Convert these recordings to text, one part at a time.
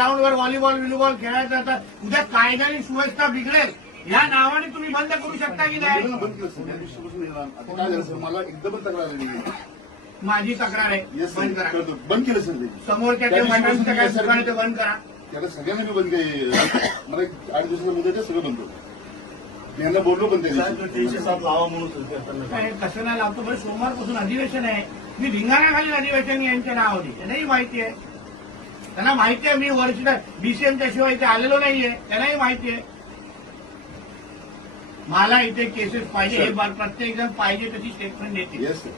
ग्राउंडवर व्हॉलीबॉल खेळायचं तर उद्या कायद्याने सुव्यवस्था बिघडेल या नावाने तुम्ही बंद करू शकता की नाही? बंद केलं सर, त्या दिवशीपासून आता काय झालं सर, मला एकदम तक्रार आली नाही. माझी तक्रार आहे, Yes, बंद sir. करा. करतो. बंद केलं सर ते. समोरच्या त्या मंडळांचं काय दिवशीपासून दुकान आहे ते बंद करा. त्याला सगळ्यांना मी बंद केलं. मला 8 दिवसाचा मुदत आहे, सगळं बंद होतं. मी यांना बोललो पण त्या दिवशी. 307 लावा म्हणून काय कसं नाही लावतो बरं, सोमवारपासून अधिवेशन आहे. मी भिंगाण्याखाली अधिवेशन यांच्या नावाने त्यांनाही माहिती आहे. त्यांना माहिती आहे मी वर्ष बीसीएमच्या शिवाय इथे आलेलो नाहीये, त्यांनाही माहिती आहे. मला इथे केसेस पाहिजे, हे प्रत्येक जण पाहिजे तशी स्टेटमेंट देते. Yes sir.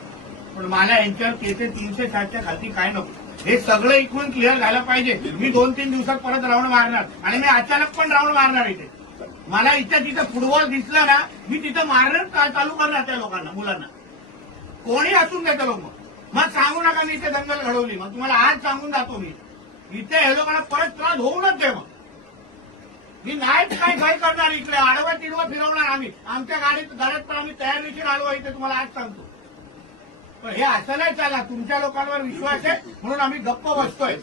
पण मला यांच्यावर केसेस 307च्या खाली काय नको, हे सगळं इकडून क्लिअर झालं पाहिजे. मी 2-3 दिवसात परत राऊंड मारणार आणि मी अचानक पण राऊंड मारणार इथे. मला इथं तिथं फुटबॉल दिसला ना, मी तिथं मारणं चालू करणार त्या लोकांना, मुलांना. कोणी असून देतं लोक. मग सांगू नका मी इथे दंगल घडवली, मग तुम्हाला आज सांगून जातो मी इथे हे लोकांना परत त्रास होऊनच दे. मग मी नाहीच काय करणार, इकडे आडवा तिडवा फिरवणार आम्ही. आमच्या गाड्यात पण आम्ही तयारीशीर आलो इथे, तुम्हाला आज सांगतो. पण हे असं नाही चालणार. तुमच्या लोकांवर विश्वास आहे म्हणून आम्ही गप्प बसतोय.